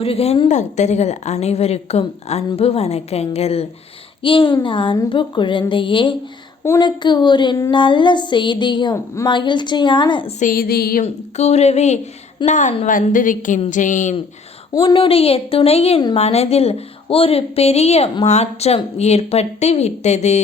முருகன் பக்தர்கள் அனைவருக்கும் அன்பு வணக்கங்கள். என் அன்பு குழந்தையே, உனக்கு ஒரு நல்ல செய்தியும் மகிழ்ச்சியான செய்தியும் கூறவே நான் வந்திருக்கின்றேன். உன்னுடைய துணையின் மனதில் ஒரு பெரிய மாற்றம் ஏற்பட்டு விட்டது.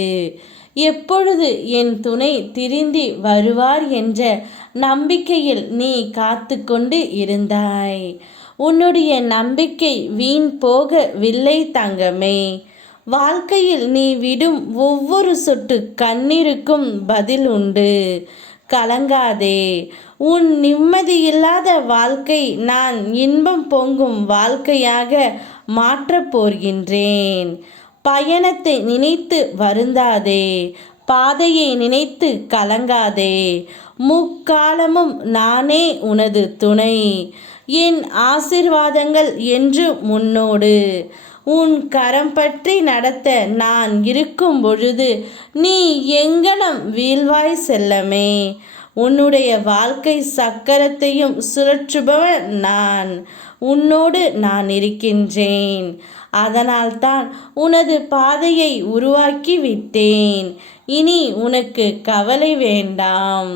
எப்பொழுது என் துணை திரும்பி வருவார் என்ற நம்பிக்கையில் நீ காத்து கொண்டு இருந்தாய். உன்னுடைய நம்பிக்கை வீண் போகவில்லை தங்கமே. வாழ்க்கையில் நீ விடும் ஒவ்வொரு சொட்டு கண்ணீருக்கும் பதில் உண்டு. கலங்காதே. உன் நிம்மதியில்லாத வாழ்க்கை நான் இன்பம் பொங்கும் வாழ்க்கையாக மாற்றப் போகின்றேன். பயணத்தை நினைத்து வருந்தாதே. பாதையை நினைத்து கலங்காதே. முக்காலமும் நானே உனது துணை. என் ஆசீர்வாதங்கள் என்று முன்னோடு. உன் கரம் பற்றி நடத்த நான் இருக்கும் பொழுது நீ எங்கனம் வீழ்வாய் செல்லமே. உன்னுடைய வாழ்க்கை சக்கரத்தையும் சுழற்றுபவன் நான். உன்னோடு நான் இருக்கின்றேன். அதனால்தான் உனது பாதையை உருவாக்கி விட்டேன். இனி உனக்கு கவலை வேண்டாம்.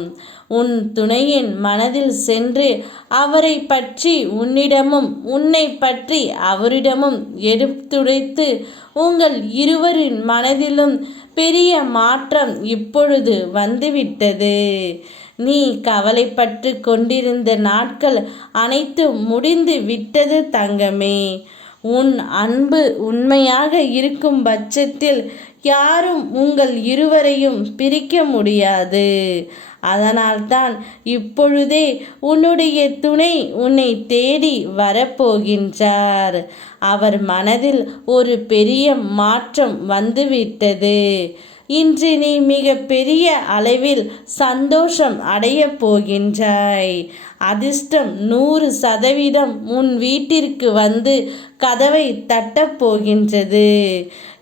உன் துணையின் மனதில் சென்று அவரை பற்றி உன்னிடமும் உன்னை பற்றி அவரிடமும் எடுத்துரைத்து உங்கள் இருவரின் மனதிலும் பெரிய மாற்றம் இப்பொழுது வந்துவிட்டது. நீ கவலைப்பட்டு கொண்டிருந்த நாட்கள் அனைத்தும் முடிந்து விட்டது தங்கமே. உன் அன்பு உண்மையாக இருக்கும் பட்சத்தில் யாரும் உங்கள் இருவரையும் பிரிக்க முடியாது. அதனால்தான் இப்பொழுதே உன்னுடைய துணை உன்னை தேடி வரப்போகின்றார். அவர் மனதில் ஒரு பெரிய மாற்றம் வந்துவிட்டது. இன்று நீ மிக பெரிய அளவில் சந்தோஷம் அடையப் போகின்றாய். அதிர்ஷ்டம் 100% உன் வீட்டிற்கு வந்து கதவை தட்டப் போகின்றது.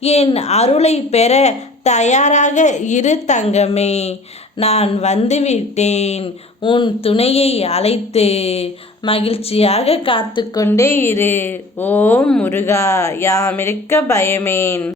என் அருளை பெற தயாராக இரு தங்கமே. நான் வந்துவிட்டேன். உன் துணையை அழைத்து மகிழ்ச்சியாக காத்து கொண்டே இரு. ஓம் முருகா, யாமிருக்க பயமேன்.